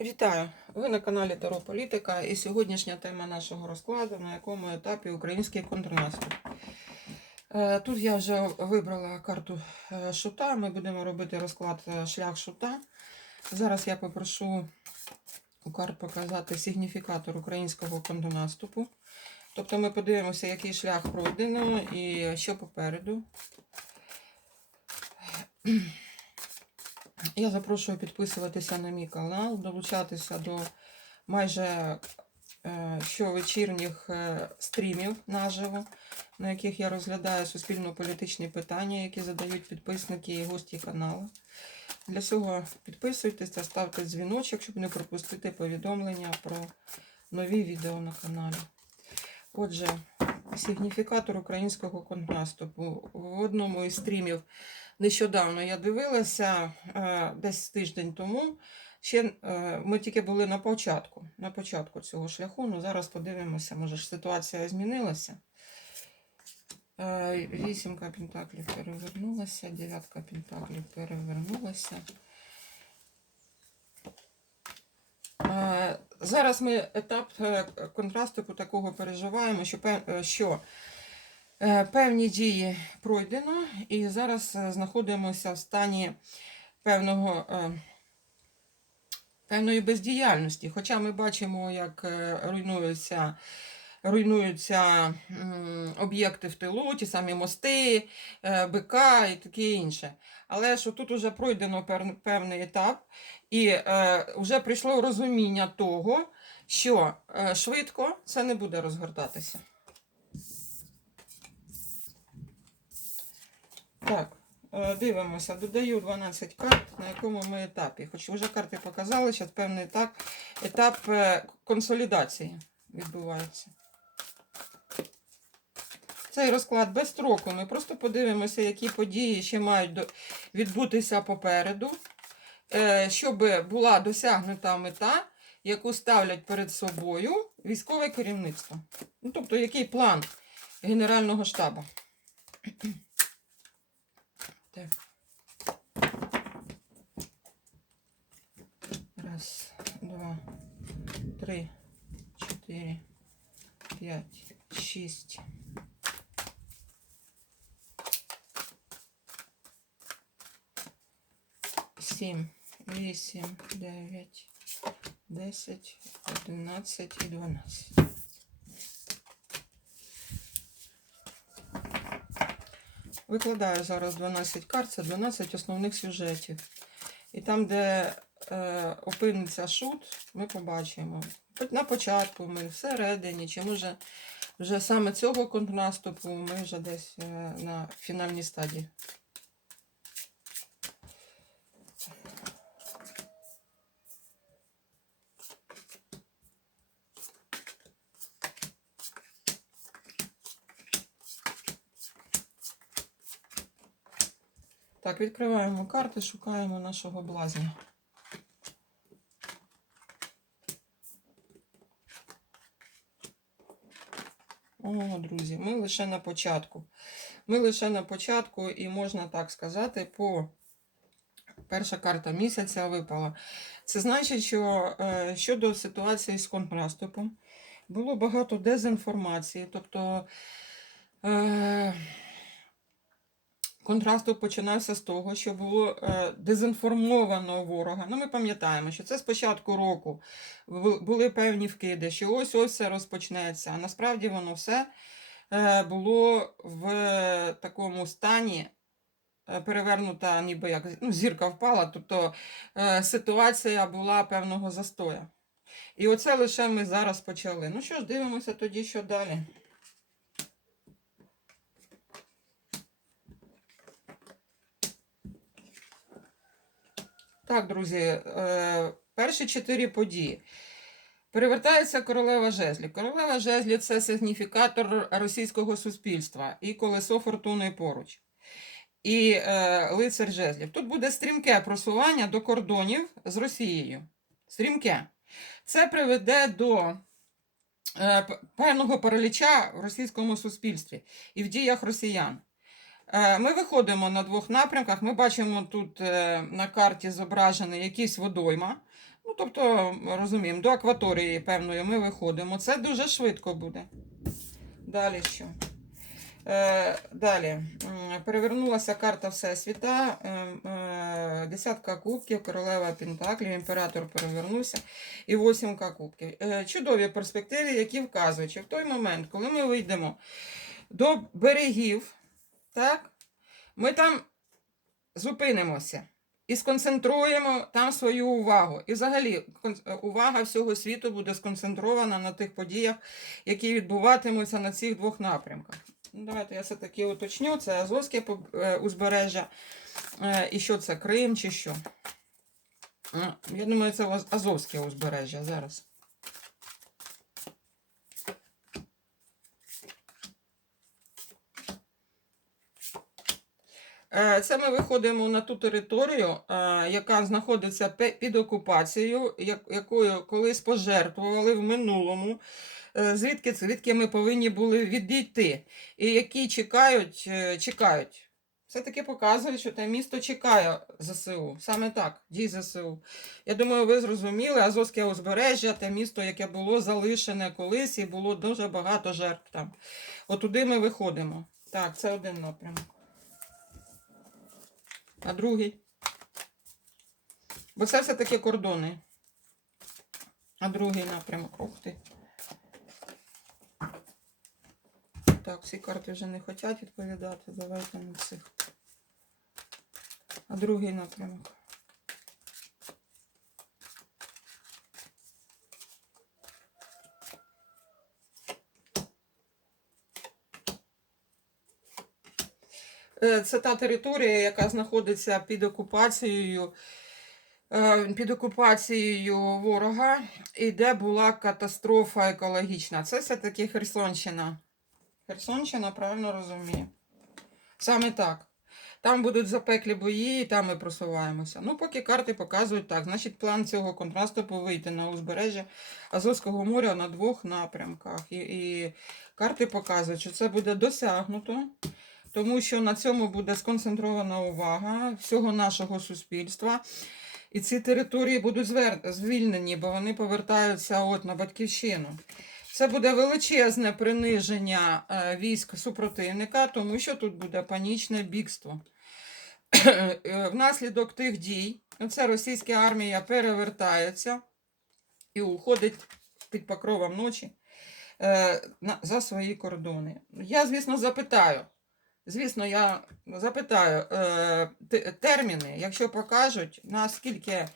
Вітаю! Ви на каналі Таро Політика і сьогоднішня тема нашого розкладу, на якому етапі український контрнаступ. Е, Тут я вже вибрала карту е, шута. Ми будемо робити розклад е, шлях шута. Зараз я попрошу у карт показати сигніфікатор українського контрнаступу. Тобто ми подивимося, який шлях пройдено і що попереду. Я запрошую підписуватися на мій канал, долучатися до майже е, щовечірніх е, стрімів наживо, на яких я розглядаю суспільно-політичні питання, які задають підписники і гості каналу. Для цього підписуйтеся, ставте дзвіночок, щоб не пропустити повідомлення про нові відео на каналі. Отже, сигніфікатор українського контрнаступу. В одному із стрімів нещодавно я дивилася, е, десь тиждень тому. Ще е, ми тільки були на початку, на початку цього шляху. Ну зараз подивимося, може ж ситуація змінилася. Е, Вісімка пентаклів перевернулася, дев'ятка пентаклів перевернулася. Е, Зараз ми етап контрастику такого переживаємо, що, е, що е, певні дії пройдено, і зараз е, знаходимося в стані певного, е, певної бездіяльності. Хоча ми бачимо, як е, руйнуються, руйнуються об'єкти в тилу, ті самі мости, е, БК і таке інше. Але що тут вже пройдено певний етап, і е, вже прийшло розуміння того, що е, швидко це не буде розгортатися. Так, дивимося, додаю 12 карт, на якому ми етапі. Хоч вже карти показали, зараз певний етап, етап консолідації відбувається. Цей розклад без строку. Ми просто подивимося, які події ще мають відбутися попереду, е, щоб була досягнута мета, яку ставлять перед собою військове керівництво. Ну, тобто, який план Генерального штабу. Так. Раз, два, три, чотири, п'ять, шість. Сім, вісім, дев'ять, десять, одинадцять і дванадцять. Викладаю зараз 12 карт, це 12 основних сюжетів. І там, де е, опиниться шут, ми побачимо. На початку ми всередині, чи може вже саме цього контрнаступу ми вже десь е, на фінальній стадії. Так, відкриваємо карти, шукаємо нашого блазня. О, друзі, ми лише на початку. Ми лише на початку, і можна так сказати, по перша карта місяця випала. Це значить, що е, щодо ситуації з контраступом було багато дезінформації, тобто. Е, Контрасту починався з того, що було е, дезінформовано ворога. Ну, ми пам'ятаємо, що це з початку року були певні вкиди, що ось ось все розпочнеться. А насправді воно все е, було в такому стані. е, Перевернута, ніби як ну, зірка впала, тобто е, ситуація була певного застоя. І оце лише ми зараз почали. Ну що ж, дивимося тоді, що далі. Так, друзі, е, перші чотири події. Перевертається королева жезлів. Королева жезлів це сигніфікатор російського суспільства і колесо фортуни поруч. І е, лицар жезлів. Тут буде стрімке просування до кордонів з Росією. Стрімке. Це приведе до е, певного параліча в російському суспільстві і в діях росіян. Е, Ми виходимо на двох напрямках. Ми бачимо тут е, на карті зображений якийсь водойма. Ну, тобто, розуміємо, до акваторії певної ми виходимо. Це дуже швидко буде. Далі що? Е, далі. Перевернулася карта Всесвіта. Десятка кубків, королева Пентаклів, імператор перевернувся і восімка кубків. Чудові перспективи, які вказують, що в той момент, коли ми вийдемо до берегів, так, ми там зупинимося і сконцентруємо там свою увагу. І взагалі увага всього світу буде сконцентрована на тих подіях, які відбуватимуться на цих двох напрямках. Ну, Давайте я все-таки уточню. Це Азовське е, узбережжя. Е, І що це Крим чи що? Е, Я думаю, це Азовське узбережжя зараз. Це ми виходимо на ту територію, е, яка знаходиться під окупацією, якою колись пожертвували в минулому, е, звідки, звідки ми повинні були відійти, і які чекають, е, чекають. Все-таки показують, що те місто чекає ЗСУ. Саме так, дій ЗСУ. Я думаю, ви зрозуміли, Азовське узбережжя, те місто, яке було залишене колись, і було дуже багато жертв там. Отуди ми виходимо. Так, це один напрямок. А другий. Бо це все-таки кордони. А другий напрямок. Ух ти. Так, всі карти вже не хочуть відповідати. Давайте на цих. А другий напрямок. Це та територія, яка знаходиться під окупацією, е, під окупацією ворога, і де була катастрофа екологічна. Це все-таки Херсонщина. Херсонщина, правильно розумію. Саме так. Там будуть запеклі бої, і там ми просуваємося. Ну, поки карти показують так. Значить, план цього контрасту вийти на узбережжя Азовського моря на двох напрямках. І, і карти показують, що це буде досягнуто тому що на цьому буде сконцентрована увага всього нашого суспільства. І ці території будуть звільнені, бо вони повертаються от на батьківщину. Це буде величезне приниження е, військ супротивника, тому що тут буде панічне бігство. Е, Внаслідок тих дій, це російська армія перевертається і уходить під покровом ночі е, за свої кордони. Я, звісно, запитаю. Звісно, я запитаю е, терміни, якщо покажуть, наскільки, е,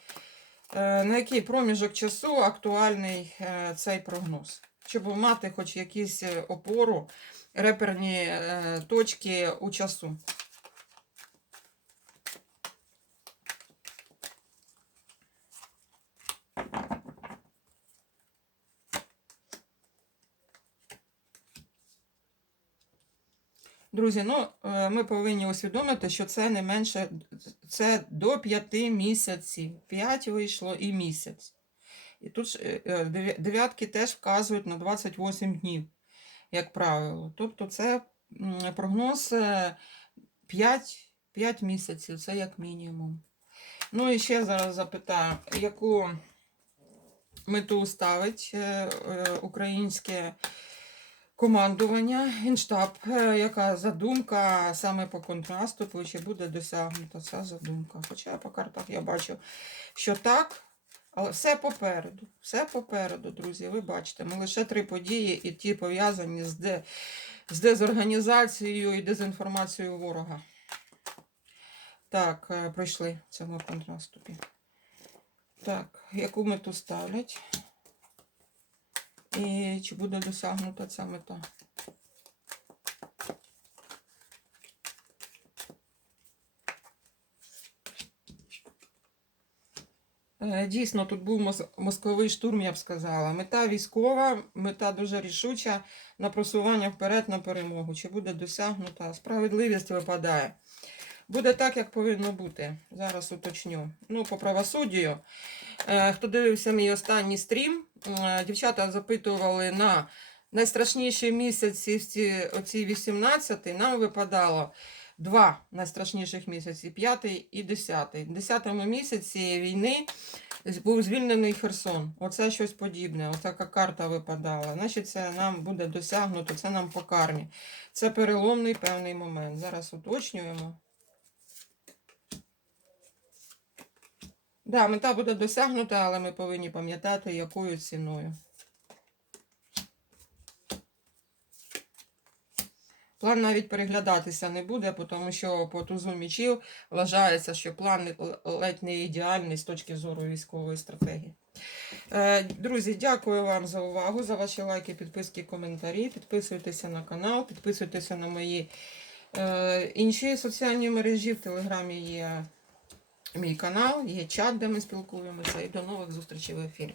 на який проміжок часу актуальний е, цей прогноз, щоб мати хоч якісь е, опору, реперні е, точки у часу. Друзі, ну е, ми повинні усвідомити, що це не менше, це до 5 місяців. 5 вийшло і місяць. І тут е, е, дев'я- дев'ятки теж вказують на 28 днів, як правило. Тобто це прогноз 5, 5 місяців, це як мінімум. Ну і ще зараз запитаю, яку мету ставить українське командування, генштаб, е, яка задумка саме по контрасту, чи буде досягнута ця задумка. Хоча по картах я бачу, що так, але все попереду. Все попереду, друзі. Ви бачите, ми лише три події і ті пов'язані з, де, з дезорганізацією і дезінформацією ворога. Так, е, пройшли в цьому контраступі. Так, яку мету ставлять? І чи буде досягнута ця мета? Е, Дійсно, тут був мос- мозковий штурм, я б сказала. Мета військова, мета дуже рішуча на просування вперед на перемогу. Чи буде досягнута? Справедливість випадає. Буде так, як повинно бути. Зараз уточню. Ну, по правосуддю. Е, Хто дивився мій останній стрім, е, дівчата запитували на найстрашніші місяці в ці, оці 18 нам випадало два найстрашніших місяці, п'ятий і десятий. В десятому місяці війни був звільнений Херсон. Оце щось подібне. Отака карта випадала. Значить, це нам буде досягнуто, це нам по кармі. Це переломний певний момент. Зараз уточнюємо. Да, мета буде досягнута, але ми повинні пам'ятати, якою ціною. План навіть переглядатися не буде, тому що по тузу мічів вважається, що план ледь не ідеальний з точки зору військової стратегії. Е, Друзі, дякую вам за увагу, за ваші лайки, підписки, коментарі. Підписуйтеся на канал, підписуйтеся на мої е, інші соціальні мережі. В Телеграмі є мій канал, є чат, де ми спілкуємося. І до нових зустрічей в ефірі.